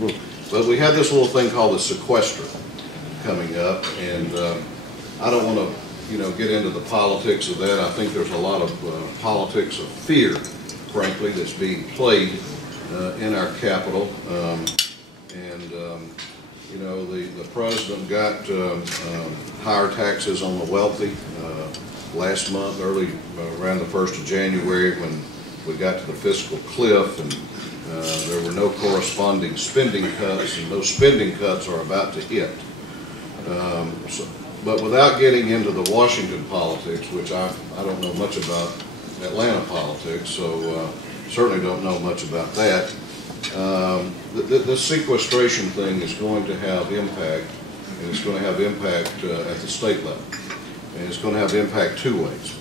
But we have this little thing called the sequester coming up, and I don't want to, get into the politics of that. I think there's a lot of politics of fear, frankly, that's being played in our capital. The president got higher taxes on the wealthy last month, around the 1st of January, when we got to the fiscal cliff, and there were no corresponding spending cuts, and those spending cuts are about to hit. But without getting into the Washington politics, which I don't know much about Atlanta politics, so certainly don't know much about that. The sequestration thing is going to have impact, and it's going to have impact at the state level. And it's going to have impact two ways.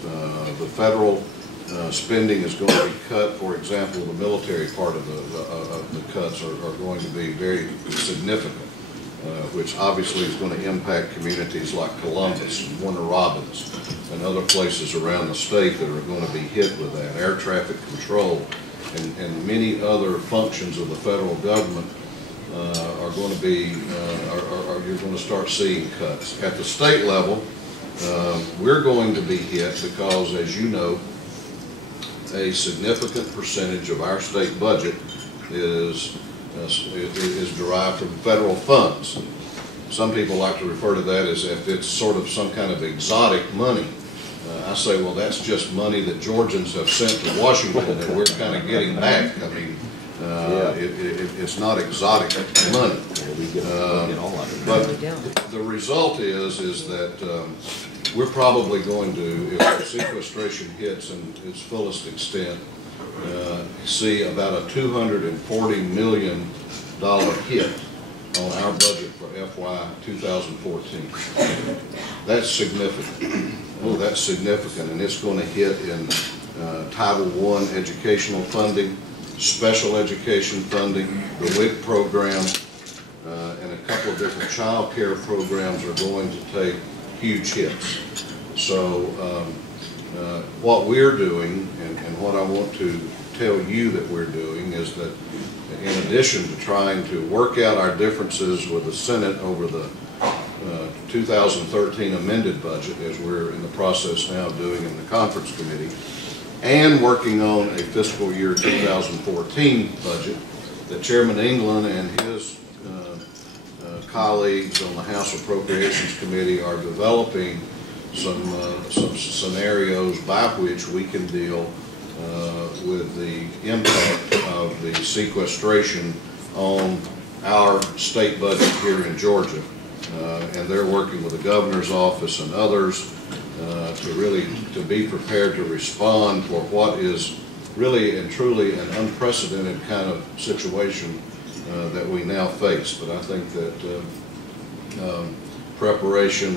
The federal spending is going to be cut. For example, the military part of the cuts are going to be very significant, which obviously is going to impact communities like Columbus and Warner Robins and other places around the state that are going to be hit with that. Air traffic control and many other functions of the federal government are going to be, you're going to start seeing cuts. At the state level, we're going to be hit because, as you know, a significant percentage of our state budget is derived from federal funds. Some people like to refer to that as if it's sort of some kind of exotic money. I say, well, that's just money that Georgians have sent to Washington that we're kind of getting back. I mean, it's not exotic money. But the result is that we're probably going to, if the sequestration hits in its fullest extent, see about a $240 million hit on our budget for FY 2014. That's significant. Oh, that's significant, and it's going to hit in Title I educational funding, special education funding, the WIC program, and a couple of different child care programs are going to take huge hits. So what we're doing, and what I want to tell you that we're doing, is that in addition to trying to work out our differences with the Senate over the 2013 amended budget, as we're in the process now of doing in the conference committee, and working on a fiscal year 2014 budget, that Chairman England and his colleagues on the House Appropriations Committee are developing some scenarios by which we can deal with the impact of the sequestration on our state budget here in Georgia. And they're working with the governor's office and others to be prepared to respond for what is really and truly an unprecedented kind of situation that we now face. But I think that preparation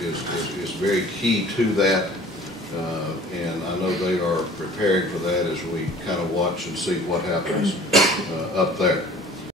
is very key to that, and I know they are preparing for that as we kind of watch and see what happens up there.